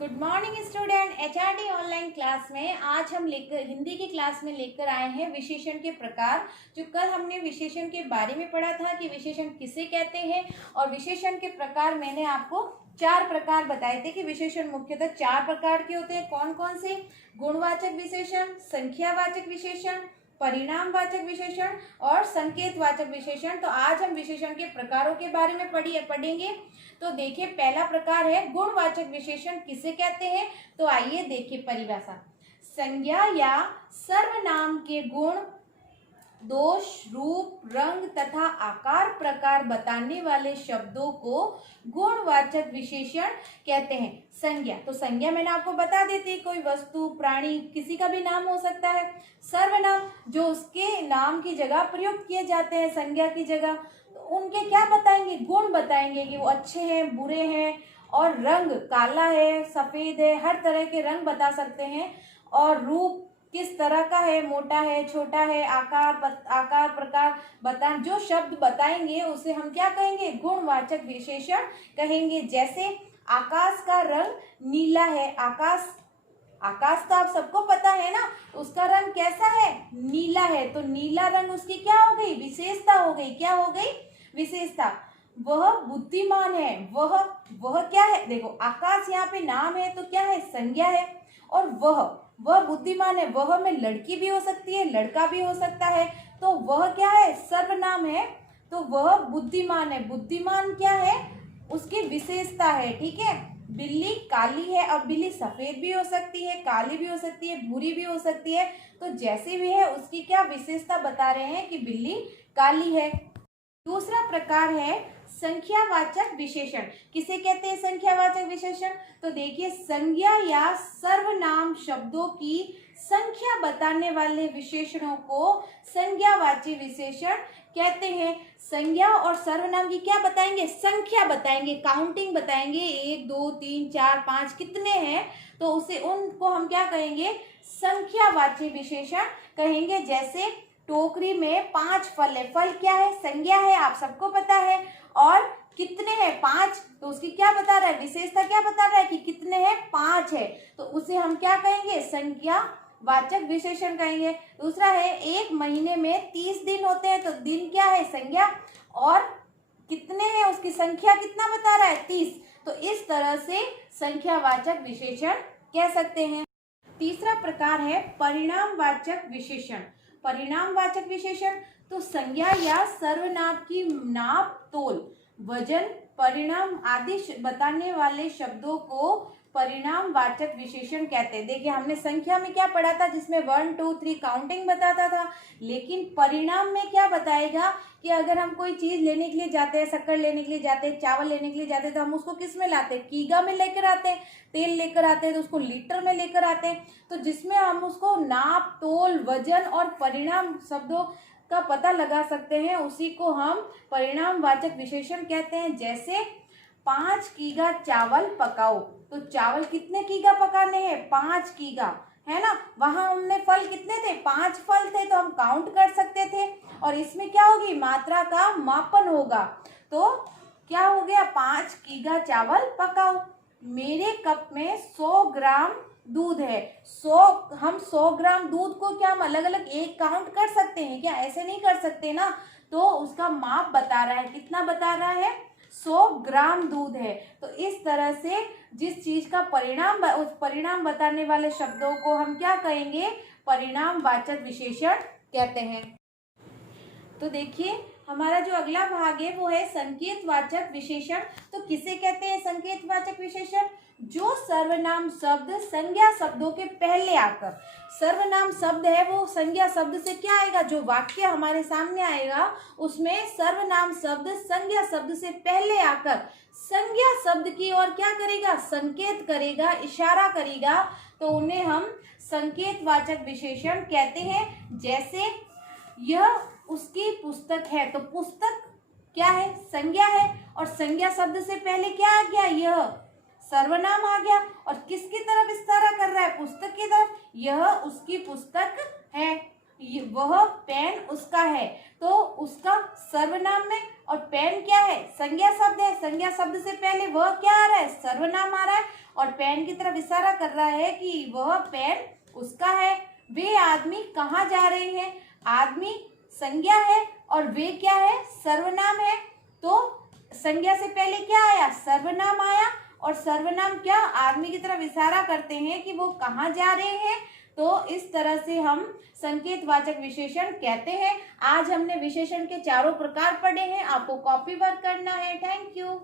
Good morning student. HRD online class में आज हम हिंदी की क्लास में लेकर आए हैं विशेषण के प्रकार। जो कल हमने विशेषण के बारे में पढ़ा था कि विशेषण किसे कहते हैं और विशेषण के प्रकार मैंने आपको 4 प्रकार बताए थे कि विशेषण मुख्यतः 4 प्रकार के होते हैं। कौन कौन से? गुणवाचक विशेषण, संख्यावाचक विशेषण, परिणामवाचक विशेषण और संकेतवाचक विशेषण। तो आज हम विशेषण के प्रकारों के बारे में पढ़ेंगे। तो देखिए, पहला प्रकार है गुणवाचक विशेषण किसे कहते हैं। तो आइए देखिए परिभाषा। संज्ञा या सर्वनाम के गुण, दोष, रूप, रंग तथा आकार प्रकार बताने वाले शब्दों को गुणवाचक विशेषण कहते हैं। संज्ञा, तो संज्ञा मैंने आपको बता दी थी, कोई वस्तु, प्राणी, किसी का भी नाम हो सकता है। सर्वनाम, जो उसके नाम की जगह प्रयुक्त किए जाते हैं संज्ञा की जगह, तो उनके क्या बताएंगे? गुण बताएंगे कि वो अच्छे हैं, बुरे हैं। और रंग, काला है, सफेद है, हर तरह के रंग बता सकते हैं। और रूप, किस तरह का है, मोटा है, छोटा है, आकार प्रकार बता, जो शब्द बताएंगे उसे हम क्या कहेंगे? गुणवाचक विशेषण कहेंगे। जैसे आकाश का रंग नीला है। आकाश तो आप सबको पता है ना, उसका रंग कैसा है? नीला है। तो नीला रंग उसकी क्या हो गई? विशेषता हो गई। क्या हो गई? विशेषता। वह बुद्धिमान है। वह क्या है? देखो, आकाश यहाँ पे नाम है तो क्या है? संज्ञा है। और वह बुद्धिमान है। वह में लड़की भी हो सकती है, लड़का भी हो सकता है। तो वह क्या है? सर्वनाम है। तो वह बुद्धिमान है। बुद्धिमान क्या है? उसकी विशेषता है। ठीक है। बिल्ली काली है। अब बिल्ली सफेद भी हो सकती है, काली भी हो सकती है, भूरी भी हो सकती है। तो जैसी भी है उसकी क्या विशेषता बता रहे हैं कि बिल्ली काली है। दूसरा प्रकार है संख्यावाचक विशेषण। किसे कहते हैं संख्यावाचक विशेषण? तो देखिए, संज्ञा या सर्वनाम शब्दों की संख्या बताने वाले विशेषणों को संज्ञावाची विशेषण कहते हैं। संज्ञा और सर्वनाम की क्या बताएंगे? संख्या बताएंगे, काउंटिंग बताएंगे। 1 2 3 4 5 कितने हैं, तो उसे उनको हम क्या कहेंगे? संख्यावाची विशेषण कहेंगे। जैसे टोकरी में 5 फल है। फल क्या है? संज्ञा है, आप सबको पता है। और कितने हैं? 5। तो उसकी क्या बता रहा है? विशेषता क्या बता रहा है कि कितने हैं? 5 है। तो उसे हम क्या कहेंगे? संख्यावाचक विशेषण कहेंगे। दूसरा है, एक महीने में 30 दिन होते हैं। तो दिन क्या है? संज्ञा। और कितने हैं? उसकी संख्या कितना बता रहा है? 30। तो इस तरह से संख्यावाचक विशेषण कह सकते हैं। तीसरा प्रकार है परिणामवाचक विशेषण। परिणामवाचक विशेषण, तो संज्ञा या सर्वनाम की नाप, तोल, वजन, परिणाम आदि बताने वाले शब्दों को परिणामवाचक विशेषण कहते हैं। देखिए, हमने संख्या में क्या पढ़ा था, जिसमें 1 2 3 काउंटिंग बताता था। लेकिन परिणाम में क्या बताएगा कि अगर हम कोई चीज लेने के लिए जाते हैं, शक्कर लेने के लिए जाते हैं, चावल लेने के लिए जाते हैं, तो हम उसको किस में लाते हैं? कीगा में लेकर आते हैं। तेल लेकर आते हैं तो उसको लीटर में लेकर आते हैं। तो जिसमें हम उसको नाप, तोल, वजन और परिणाम शब्दों का पता लगा सकते हैं, उसी को हम परिणामवाचक विशेषण कहते हैं। जैसे 5 कीगा चावल पकाओ। तो चावल कितने कीगा पकाने हैं? 5 कीगा, है ना। वहां हमने फल कितने थे? 5 फल थे, तो हम काउंट कर सकते थे। और इसमें क्या होगी? मात्रा का मापन होगा। तो क्या हो गया? 5 कीगा चावल पकाओ। मेरे कप में 100 ग्राम दूध है। हम 100 ग्राम दूध को क्या हम अलग अलग एक काउंट कर सकते हैं क्या? ऐसे नहीं कर सकते ना। तो उसका माप बता रहा है। कितना बता रहा है? 100 ग्राम दूध है। तो इस तरह से जिस चीज का उस परिणाम बताने वाले शब्दों को हम क्या कहेंगे? परिणामवाचक विशेषण कहते हैं। तो देखिए, हमारा जो अगला भाग है वो है संकेतवाचक विशेषण। तो किसे कहते हैं संकेतवाचक विशेषण? जो सर्वनाम शब्द संज्ञा शब्दों के पहले आकर, सर्वनाम शब्द है वो संज्ञा शब्द से क्या आएगा? जो वाक्य हमारे सामने आएगा उसमें सर्वनाम शब्द संज्ञा शब्द से पहले आकर संज्ञा शब्द की ओर क्या करेगा? संकेत करेगा, इशारा करेगा। तो उन्हें हम संकेतवाचक विशेषण कहते हैं। जैसे यह उसकी पुस्तक है। तो पुस्तक क्या है? संज्ञा है। और संज्ञा शब्द से पहले क्या आ गया? यह सर्वनाम आ गया। और किसकी तरफ इशारा कर रहा है? पुस्तक की तरफ। यह उसकी पुस्तक है। वह पेन उसका है, तो उसका सर्वनाम में, और पेन क्या है, संज्ञा शब्द है, संज्ञा शब्द से पहले वह क्या आ रहा है, सर्वनाम आ रहा है, और पेन की तरफ इशारा कर रहा है कि वह पेन उसका है। वे आदमी कहाँ जा रहे हैं, आदमी संज्ञा है और वे क्या है, सर्वनाम है, तो संज्ञा से पहले क्या आया, सर्वनाम आया, और सर्वनाम क्या, आदमी की तरफ इशारा करते हैं कि वो कहाँ जा रहे हैं, तो इस तरह से हम संकेतवाचक विशेषण कहते हैं। आज हमने विशेषण के चारों प्रकार पढ़े हैं, आपको कॉपी वर्क करना है। Thank you.